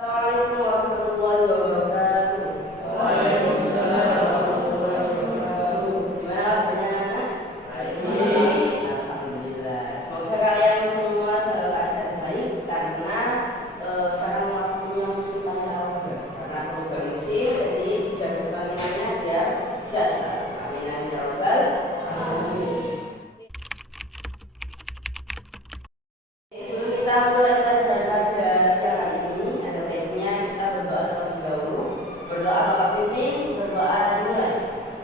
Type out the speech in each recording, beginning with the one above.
Assalamualaikum warahmatullahi wabarakatuh. Waalaikumsalam warahmatullahi wabarakatuh. Gimana kabarnya anak? Baik. Alhamdulillah. Semoga kalian semua dalam keadaan baik karena sekarang waktunya musim pancaroba. Karena perubahan musim, jadi dijaga stamina-nya biar sehat. Amin amin ya rabbal alamin. Sebelum kita mulai pelajaran pada siang hari ini, ada baiknya kita berdoa terlebih dahulu. Berdoa Bapak Pimpin, berdoa dimulai.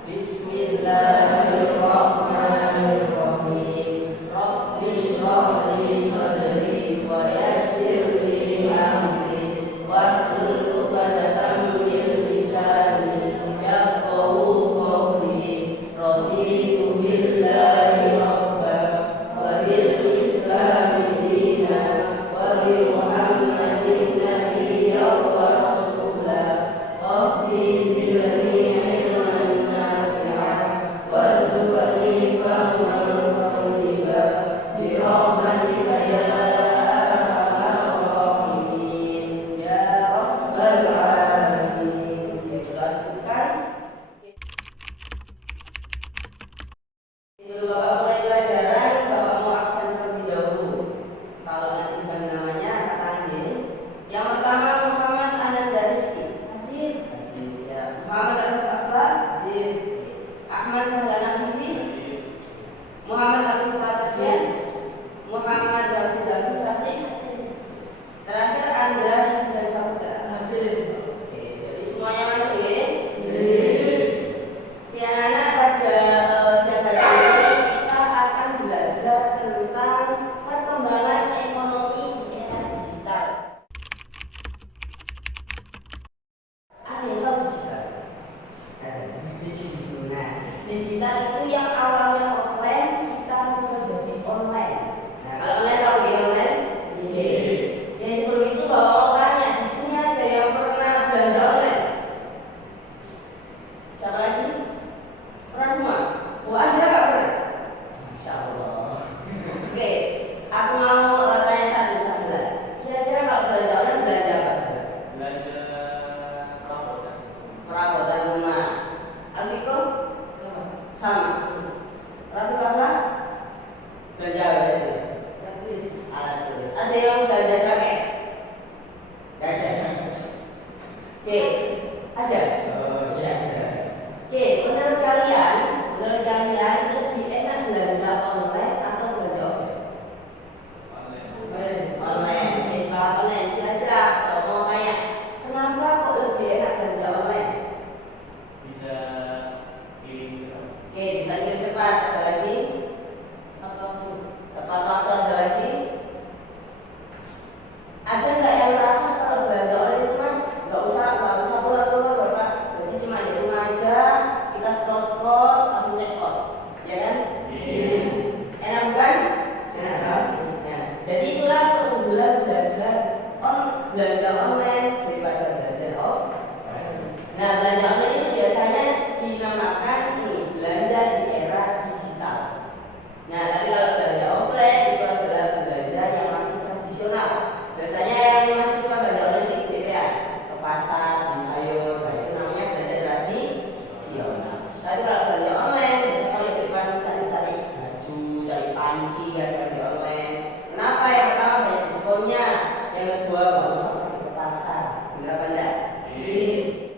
Bismillahirrahmanirrahim. Rabbi shrah li sadri wa yassir li amri wahlul 'uqdatam min lisani yafqahu qawli. Raditu billahi rabban wa bil islami dinan wa bi Muhammadin nabiyyan wa rasulah. Rabbi zidni ilman nafi'an warzuqni fahman thayyiban bi rahmatika ya arhamar rahimin ya rabbal alamin. Kita sebutkan sebelum Bapak mulai pelajaran, Bapak mau absen terlebih dahulu. Kalau nanti dipanggil namanya, katakan gini. Yang pertama Muhammad Ananda Rizky. Hadir. Siap. Muhammad Arif Afla. Hadir. Ahmad Sahdana Fifi. Muhammad Arif Fatadian. Muhammad David David Fasih. Terakhir Andra dan Saputra. Hadir. Oke, jadi semuanya masih ya? Oke, anak-anak, pada siang hari ini kita akan belajar tentang perkembangan ekonomi di era digital. Ada yang tahu digital? Ada. Digital. Nah, digital itu yang awalnya offline kita berubah jadi online. Nah, kalau online tahu di online? Iya. Ya sebelum itu Bapak mau tanya, di sini ada yang pernah belanja online? Siapa lagi? Pernah semua? Oh, Anda nggak pernah? Masya Allah. Oke, aku mau tanya satu-satu lah. Kira-kira kalau belanja online belanja apa saja? Belanja perabotan. Perabotan rumah. Alfiko? Sama. Raffi Afla? Belanja apa tadi? Alat tulis. Ada yang belanja jaket? Nggak ada. Oke, ada? Oh, ya ada. Oke, menurut kalian lebih enak belanja online atau belanja offline? Online. Online. Oke, semangat online. Kira-kira kalau mau tanya, kenapa kok lebih enak belanja online? Bisa kirim cepat. Oke, bisa kirim cepat. Ada lagi? Tepat waktu. Ada lagi? Ada nggak yang merasa kalau belanja online itu mas nggak usah keluar bapak, jadi cuma di rumah aja kita scroll langsung check out, ya kan? Iya. Enak bukan? Enak. Nah, jadi itulah keunggulan belanja online daripada belanja offline. Nah, belanja online itu biasanya dinamakan ini belanja di era digital. Nah, tapi kalau belanja offline itu adalah belanja yang masih tradisional. Biasanya yang masih suka belanja online itu gitu ya, ke pasar, beli sayur, nah itu namanya belanja tradisional. Tapi kalau belanja online, biasanya kalau di depan cari-cari baju, cari panci, ya di online. Kenapa? Yang pertama banyak diskonnya, yang kedua nggak usah pergi ke pasar. Bener apa enggak? Iya.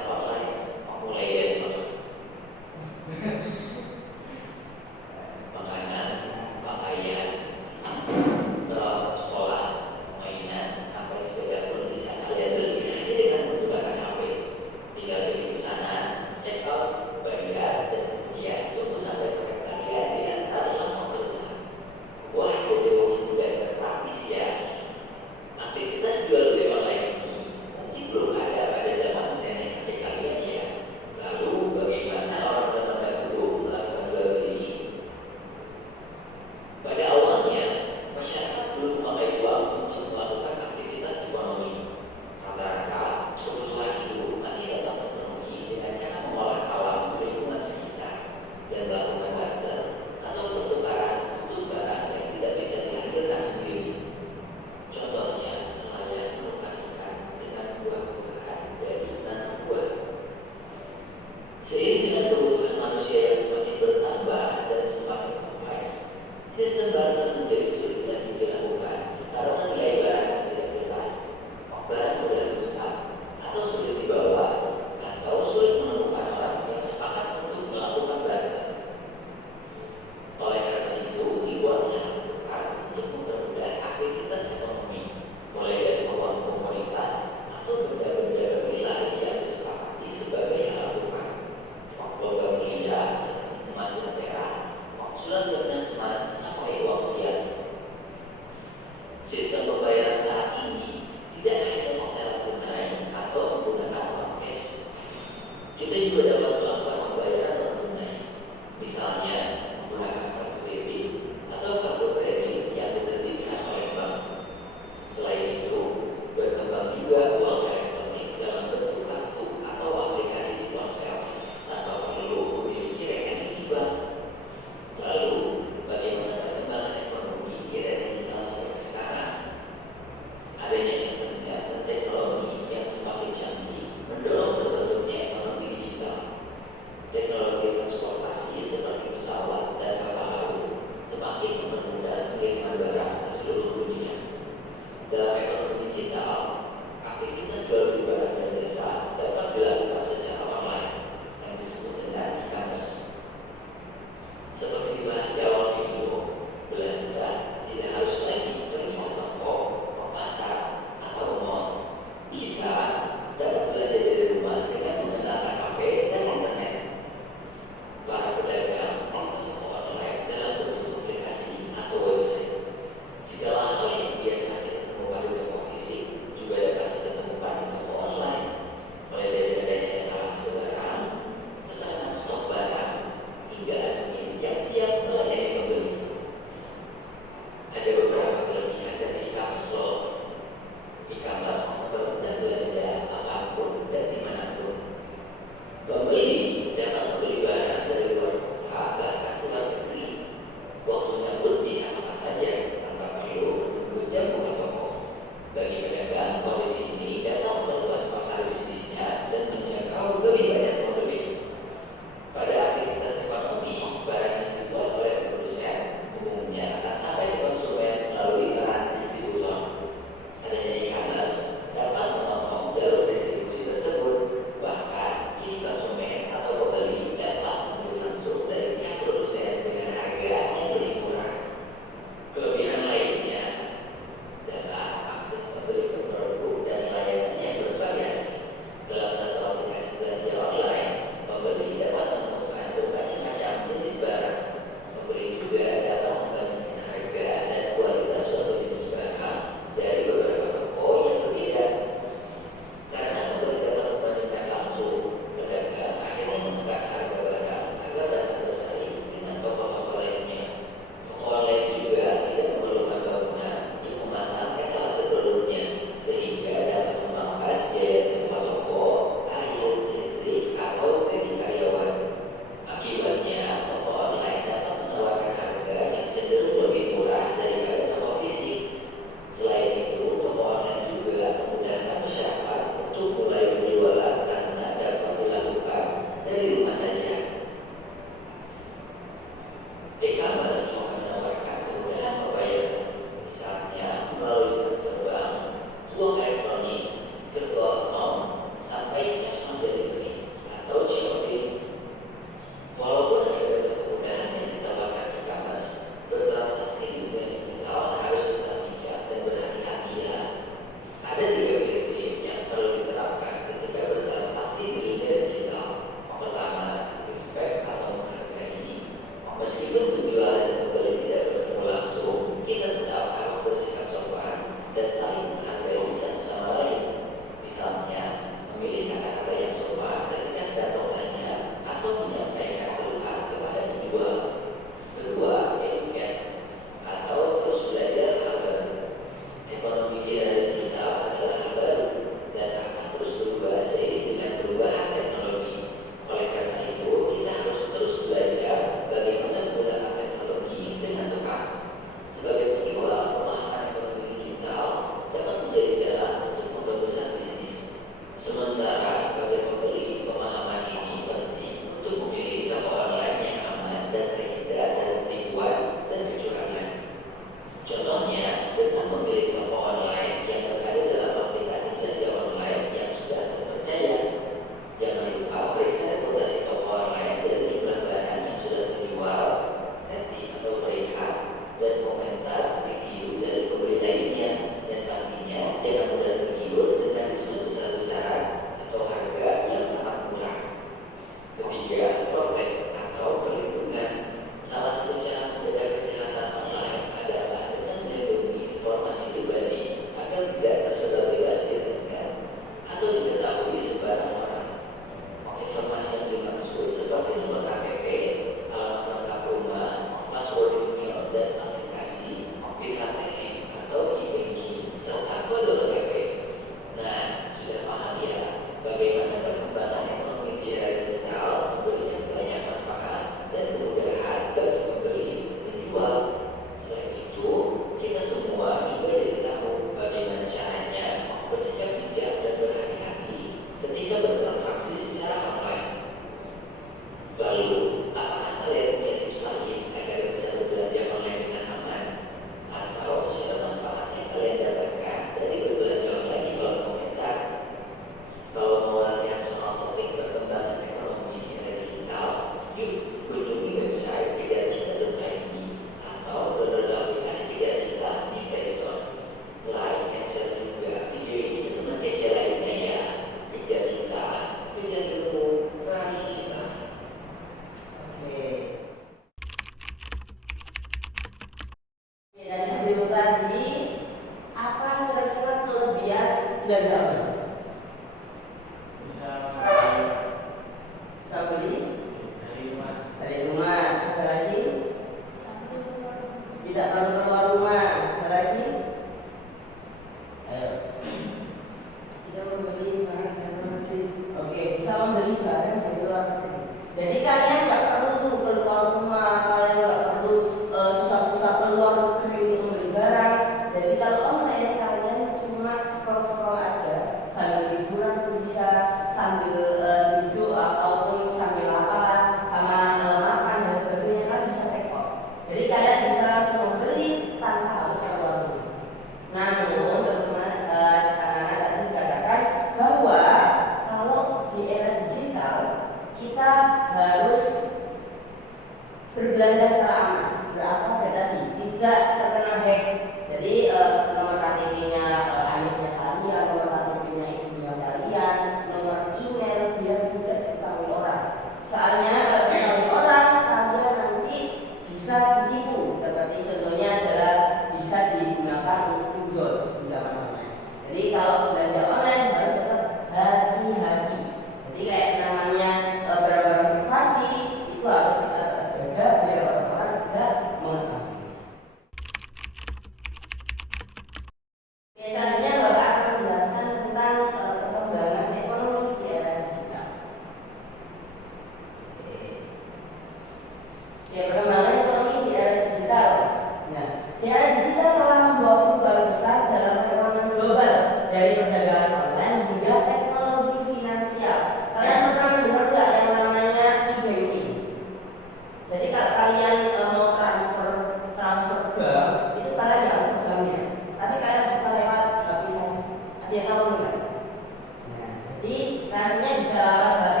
transaksinya bisa lewat HP.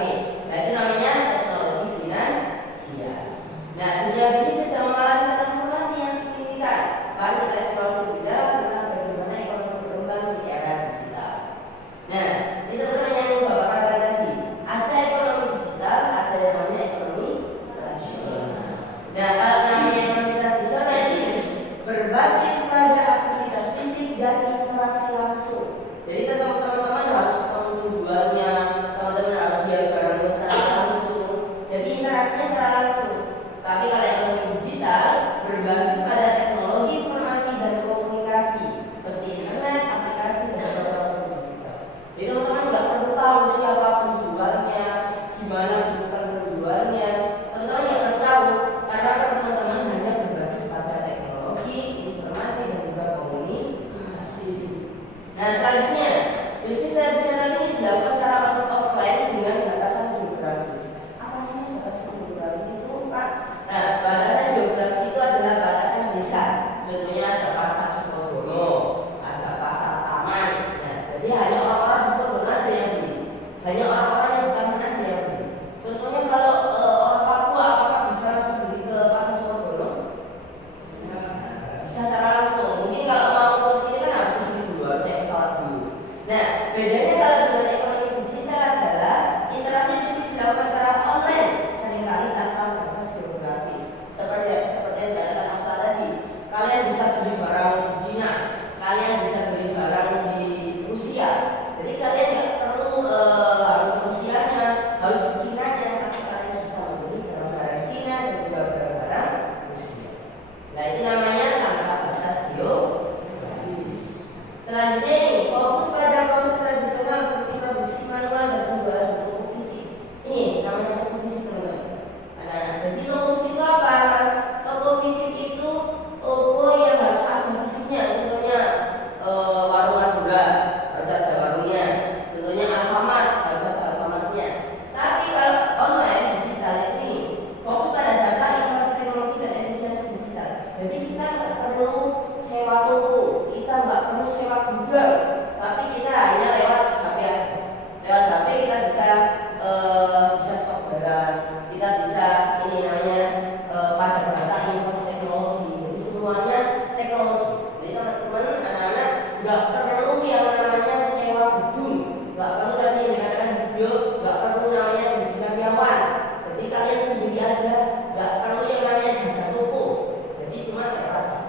Nah itu namanya teknologi finansial. Nah dunia bisnis sedang mengalami transformasi yang signifikan. Mari kita eksplorasi lebih dalam tentang bagaimana ekonomi berkembang di era digital. Nah ini teman-teman yang Bapak katakan tadi, ada ekonomi digital, ada yang namanya ekonomi tradisional. Nah kalau namanya ekonomi tradisional ini berbasis pada aktivitas fisik dan interaksi langsung. Jadi teman-teman harus menjualnya, teman-teman harus jual barangnya secara langsung. Jadi interaksinya secara langsung. Tapi kalau ekonomi digital berbasis pada teknologi informasi dan komunikasi seperti internet, aplikasi dan program digital. Jadi teman-teman nggak perlu tahu siapa penjualnya, gimana bukan penjualnya. Teman-teman nggak perlu tahu karena teman-teman hanya berbasis pada teknologi, informasi dan juga komunikasi. Nah selanjutnya, bisnis tradisional ini dilakukan secara offline dengan batasan geografis. Apa sih batasan geografis itu, Pak? Nah, batasan geografis itu adalah batasan desa. Contohnya ada pasar Sukodono, ada pasar Taman. Nah, jadi hanya orang-orang di Sukodono aja yang beli, hanya orang-orang yang di Taman aja yang beli. Contohnya kalau orang Papua, apakah bisa langsung beli ke pasar Sukodono? Bisa secara langsung. Mungkin kalau mau ke sini kan harus ke sini dulu, harus naik pesawat dulu. Nah, bedanya kalau dengan ekonomi digital adalah interaksi bisnis dilakukan secara online, seringkali tanpa batas geografis. Seperti yang dikatakan Afra tadi, kalian bisa beli barang di Cina, kalian bisa beli barang di Rusia. Jadi kalian nggak perlu harus ke Rusianya, harus ke Cinanya, tapi kalian bisa membeli barang-barang Cina dan juga barang-barang Rusia. Nah, itu namanya tanpa batas geografis. Selanjutnya ini fokus pada proses tradisional seperti produksi manual dan penjualan di toko fisik. Ini namanya toko fisik teman-teman. Anak-anak. Jadi toko fisik itu apa, Mas? Toko fisik itu toko yang harus ada fisiknya. Contohnya warung Madura harus ada warungnya. Contohnya Alfamart harus ada Alfamartnya. Tapi kalau online digital ini fokus pada data, informasi teknologi dan efisiensi digital. Jadi kita nggak perlu sewa toko, kita nggak perlu sewa gudang, tapi kita hanya lewat HP aja. Lewat HP kita bisa stok barang, kita bisa ini namanya pada data informasi teknologi. Jadi semuanya teknologi. Jadi teman-teman anak-anak nggak perlu yang namanya sewa gedung, nggak perlu tadi yang dikatakan video, nggak perlu namanya gaji karyawan. Jadi kalian sendiri aja, nggak perlu yang namanya jaga toko. Jadi cuma lewat HP.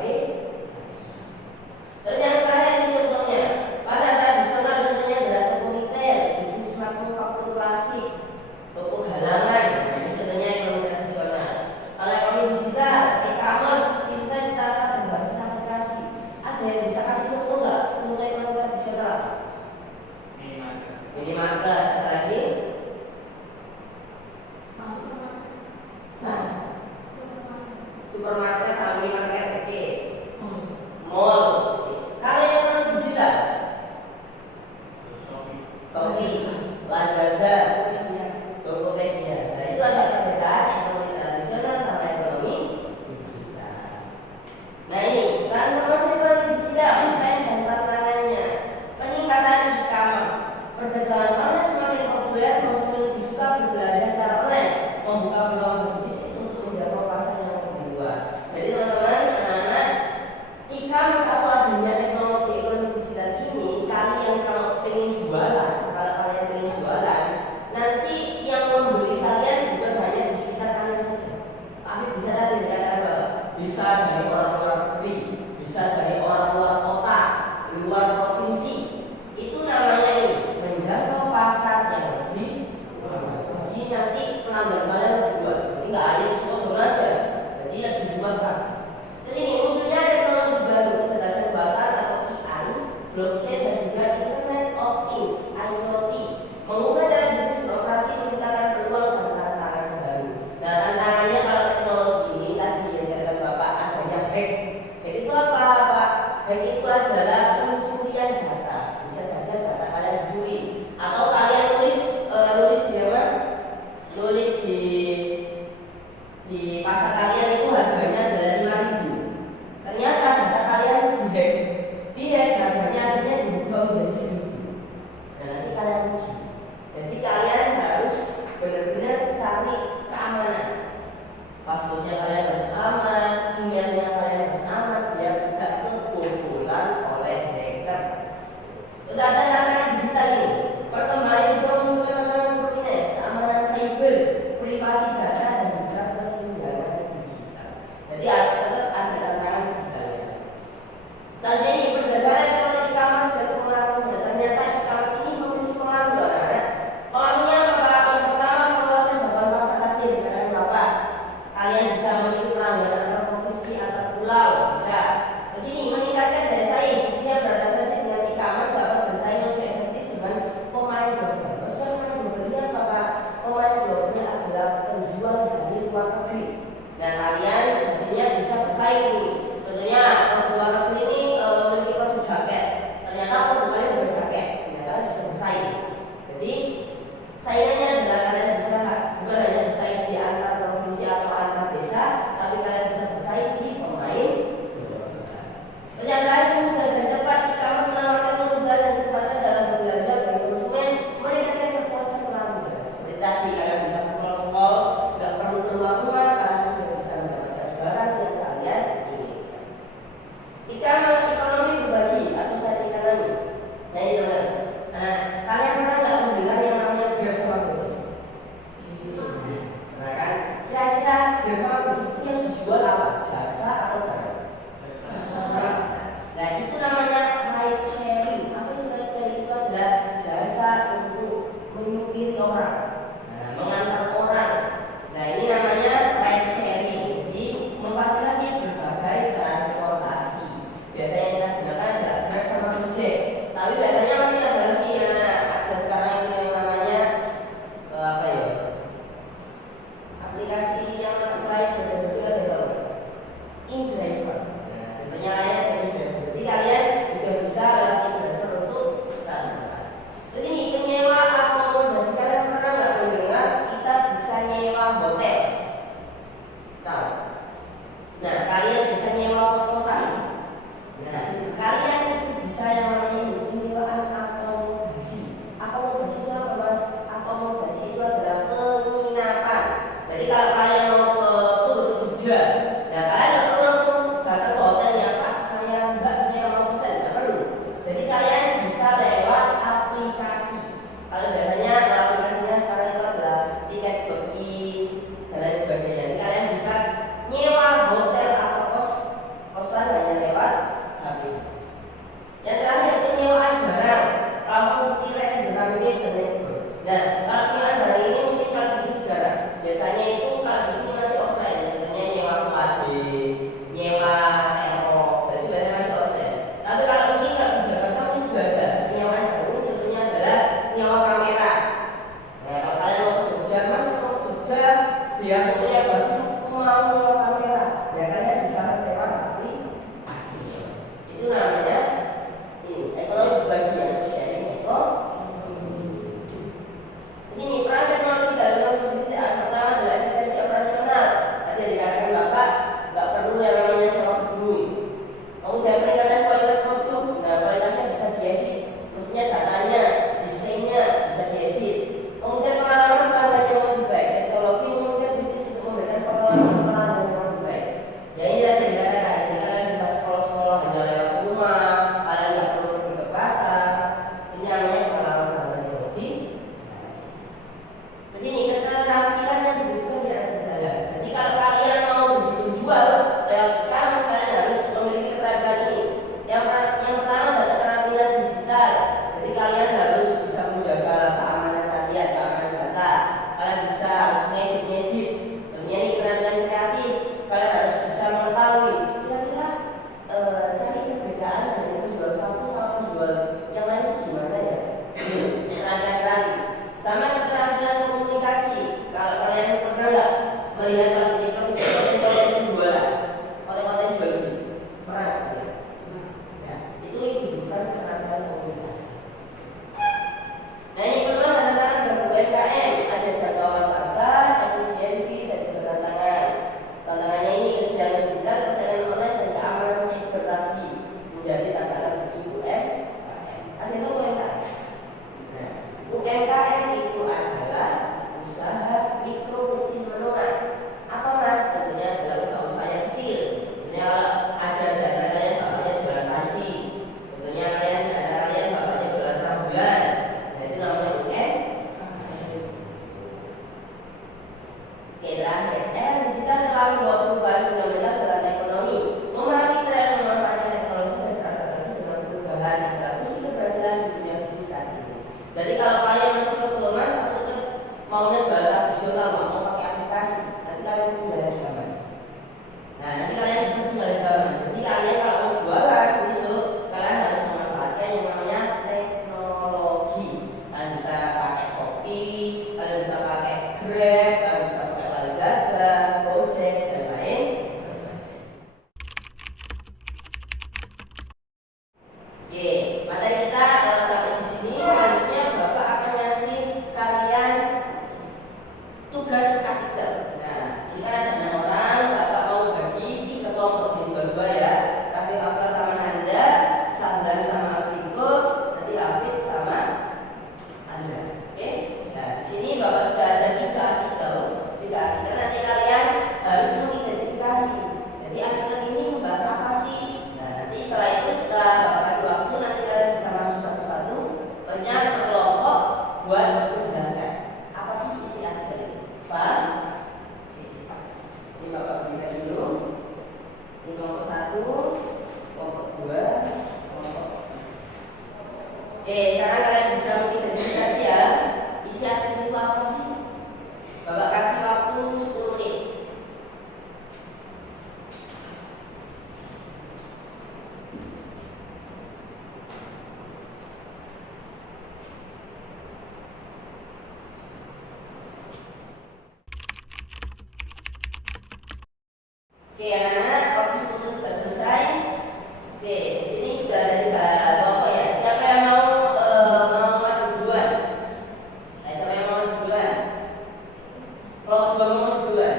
Terus yang terakhir ini contohnya, pasar tradisional contohnya adalah toko retail, bisnis manufaktur klasik, toko galangan. Nah, ini contohnya ekonomi tradisional. Kalau ekonomi digital, e-commerce, fintech, startup berbasis aplikasi. Ada yang bisa kasih contoh nggak? Contoh ekonomi tradisional? Minimarket lagi. Nah, supermarket sama minimarket, oke. Mall. Kalau yang ekonomi digital, Shopee, Lazada, Tokopedia. Nah itu ada perbedaan ekonomi tradisional sama ekonomi digital. Nah ini transformasi ekonomi digital, tren dan tantangannya. Peningkatan e-commerce, perdagangan online semakin populer, konsumen lebih suka berbelanja secara online, membuka peluang berbisnis untuk menjangkau pasar yang lebih luas. Jadi teman-teman, anak-anak, e-commerce atau adanya teknologi ekonomi digital ini, kalian kalau pengen jualan, kalau kalian pemain global. Maksudnya pemain global ini apa Pak? Pemain global adalah penjual dari luar negeri. Nah kalian jadinya bisa bersaing nih. Contohnya luar negeri ini memiliki produk jaket. Ternyata produk kalian juga jaket. Nah kalian bisa bersaing. Jadi saingannya adalah kalian bisa bukan hanya bersaing di antar provinsi atau antar desa, tapi kalian bisa bersaing di pemain global. Terus yang terakhir, mudah dan cepat. E-commerce menawarkan kemudahan dan kecepatan dalam berbelanja bagi konsumen, meningkatkan kepuasan pelanggan. Seperti tadi kalian bisa scroll, nggak perlu keluar rumah, kalian sudah bisa mendapatkan barang yang kalian inginkan. E-commerce ekonomi berbagi atau sharing ekonomi. Nah ini teman. Nah, kalian pernah nggak mendengar yang namanya Grab sama Gojek? Nah kan, kira-kira Grab sama Gojek itu yang dijual apa? Jasa atau barang? Nah itu namanya ride sharing. Apa itu ride sharing? Itu adalah jasa untuk menyupiri orang, mengantar orang. Nah ini namanya ride sharing. Jadi memfasilitasi berbagai transportasi. Biasanya kita gunakan adalah Grab sama Gojek. Tapi biasanya masih ada lagi yang ada sekarang itu yang namanya apa ya? Aplikasi yang selain Grab dan Gojek ada tahu nggak? InDriver. Nah contohnya lainnya ada InDriver. Jadi kalian juga bisa lewat InDriver untuk transportasi. Terus ini penyewa akomodasi. Kalian pernah nggak mendengar kita bisa nyewa hotel? Tahu? Nah kalian bisa nyewa kos-kosan. Nah kalian itu bisa yang namanya penyewaan akomodasi. Akomodasi itu apa Mas? Akomodasi itu adalah penginapan. Jadi kalau kalian mau ke tur ke Jogja, nah kalian nggak perlu langsung datang ke hotelnya Pak. Saya mau pesan, nggak perlu. Jadi kalian bisa lewat aplikasi. Kalau biasanya aplikasinya sekarang itu adalah tiket.in dan lain sebagainya. Jadi kalian bisa nyewa hotel atau kosan hanya lewat aplikasi. Yang terakhir penyewaan barang, lampu tirai, runway dan lain-lain. Nah, kalau penyewaan barang ini mungkin kalau di sini jarang. Biasanya itu kalau di sini masih offline. Contohnya nyewa UAD, nyewa Aero, dan itu biasanya masih offline. Tapi kalau mungkin kalau di Jakarta mungkin sudah ada penyewaan barang. Ini contohnya adalah nyewa kamera. Nah, kalau kalian mau ke Jogja, Mas mau ke Jogja, biar fotonya bagus, aku mau nyewa kamera. Ya kalian bisa lewat aplikasi. Itu namanya ekonomi berbagi atau sharing ekonomi. Di sini peran teknologi dalam bisnis pertama adalah efisiensi operasional. Tadi yang dikatakan Bapak, nggak perlu yang namanya sewa gedung. Kemudian peningkatan kualitas produk. Nah kualitasnya bisa diedit, maksudnya datanya, desainnya bisa diedit. Kemudian pengalaman pelanggan yang lebih baik. Teknologi memudahkan bisnis untuk memberikan pengalaman pelanggan yang lebih baik. Ya ini tadi yang dikatakan, kalian bisa scroll hanya lewat rumah. Kalian nggak perlu pergi ke pasar. Ini namanya pengalaman pelanggan yang lebih. Di sini keterampilan yang dibutuhkan di atas jalan. Jadi kalau kalian mau jadi penjual lewat e-commerce, kalian harus memiliki keterampilan ini. Yang pertama adalah keterampilan digital. Jadi kalian harus bisa menjaga keamanan kalian, keamanan data. Kalian bisa harus ngedit. Tentunya ini keterampilan kreatif. Kalian harus bisa mengetahui kira-kira cari perbedaan dari penjual satu sama penjual yang lain itu gimana ya. Keterampilan kreatif. Sama keterampilan komunikasi. Kalau kalian pernah nggak melihat konten penjualan, konten jual beli, pernah nggak? Ya, itu dibutuhkan keterampilan komunikasi. Nah ini kedua tantangan bagi UMKM, ada jangkauan pasar, efisiensi dan juga tantangan. Tantangannya ini kesenjangan digital, persaingan online dan keamanan cyber tadi menjadi tantangan bagi UMKM. Ada itu UMKM. Nah, UMKM itu adalah usaha mikro kecil menengah. Apa Mas? Tentunya adalah usaha-usaha yang kecil. Tentunya kalau ada data kalian bapaknya jualan panci. Tentunya kalian bapaknya jualan rambulan. Nah itu namanya UMKM. Oke terakhir, digital telah membawa perubahan fundamental dalam ekonomi. Memahami tren memanfaatkan teknologi dan beradaptasi dengan perubahan adalah kunci keberhasilan di dunia bisnis saat ini. Jadi kalau kalian masih ke Mas, aku tetap maunya jualan tradisional, nggak mau pakai aplikasi. Nanti kalian ketinggalan zaman. Nah nanti kalian bisa ketinggalan zaman. Jadi kalian kalau mau jualan besok, kalian harus memanfaatkan yang namanya teknologi. Kalian bisa Oke, anak-anak, waktu sebelum sudah selesai. Oke, di sini sudah ada 3 kelompok ya. Siapa yang mau masuk duluan? Siapa yang mau masuk duluan? Kelompok 2 mau masuk duluan.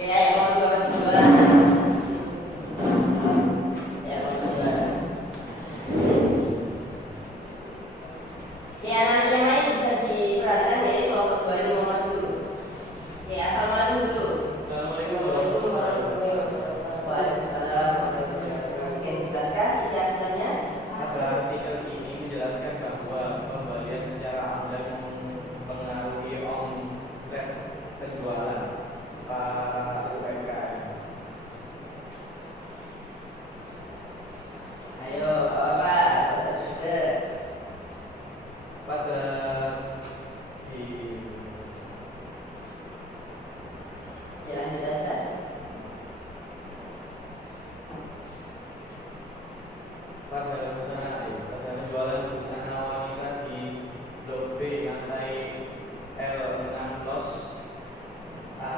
Oke, kelompok 2 masuk duluan. Ya, kelompok 2. Ya, anak-anak yang lain bisa diperhatikan ya, kelompok 2 ini mau maju. Oke, assalamualaikum dulu. Assalamualaikum warahmatullahi wabarakatuh. Waalaikumsalam warahmatullahi wabarakatuh. Oke, dijelaskan isi artikelnya. Pada artikel ini menjelaskan bahwa pembelian secara online mempengaruhi omset penjualan para UMKM. Ayo, apa? Ustaz Judes. Pada di Jalan jelasan. pada penjualan busana wanita di Blok B lantai L16 A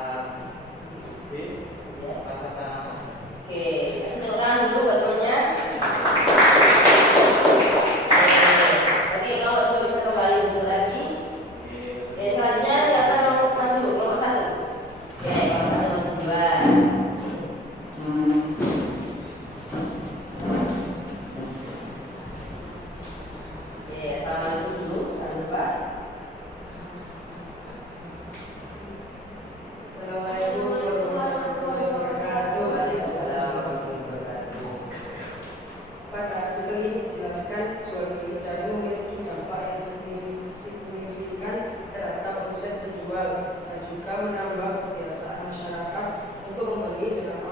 B Ya. Pasar Tanaman. Oke, kasih tepuk tangan dulu buat temennya. Oke, kalau dulu bisa kembali duduk lagi. Oke, selanjutnya siapa yang mau maju? Kelompok 1. Oke, kelompok 1 maju duluan. Oke, assalamualaikum dulu, jangan lupa. Assalamualaikum warahmatullahi wabarakatuh. Waalaikumsalam warahmatullahi wabarakatuh. Pada artikel ini dijelaskan jual beli daring memiliki dampak yang signifikan terhadap omset penjual dan juga menambah kebiasaan masyarakat untuk membeli dengan